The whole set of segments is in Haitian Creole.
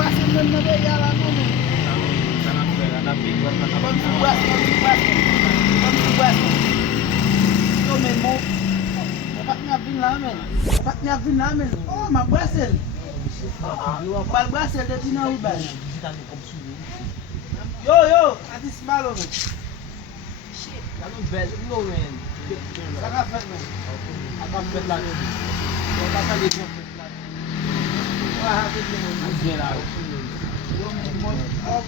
brase men nan de ya la nou men. Yo men mo. Pat ni ap vin la men. Oh, ma brase. Bal brase de di nan ou bal. Yo, atis malo men. Ano bel, no men. Sa ka fet men. Akan fet la men. Akan fet la men. Wa hapit men. Ajen la. Yo men mo. Oh,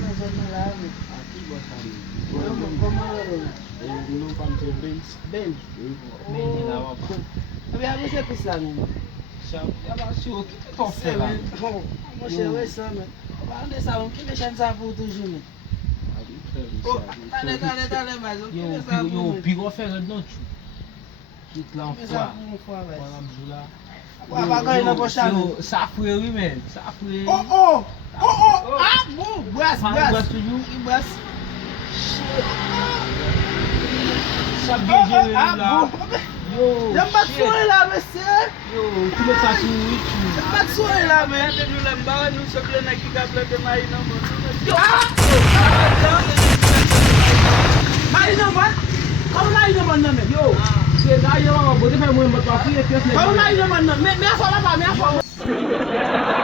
men jen la men. Aki bos ali. Yo men koman yo. Nou pam se Benz. Ben. Men ni la wap. Abi a se pis la men. Chap, yaba si yo, ki te kon fe la? Mo che we sa men. Ba ande sa men, ki le chan sa pou toujou men. Oh, tale mais. Yo, pigo fe red non chou. Kit lan fwa. Fwa men. Wan amjou la. Wa pa gay nan pocha men. Sa fwe wi men. Sa fwe. Oh. Ah, bon, bras. Bras to you. Bras. Sa beje we Ah, la. bon. Yo, Y'a pas de soin là, monsieur. Yo, ki le sa sou wich you. Y'a pas de soin là, mais. Nous l'embarras, nous sommes les nègres qui gardent de maïs dans mon Maïs non, man. Comment maïs non, man, mais. Yo, se la yo, bote fe mwen mbot pa fye. Comment maïs non, man, mais à fond là-bas, mais à fond.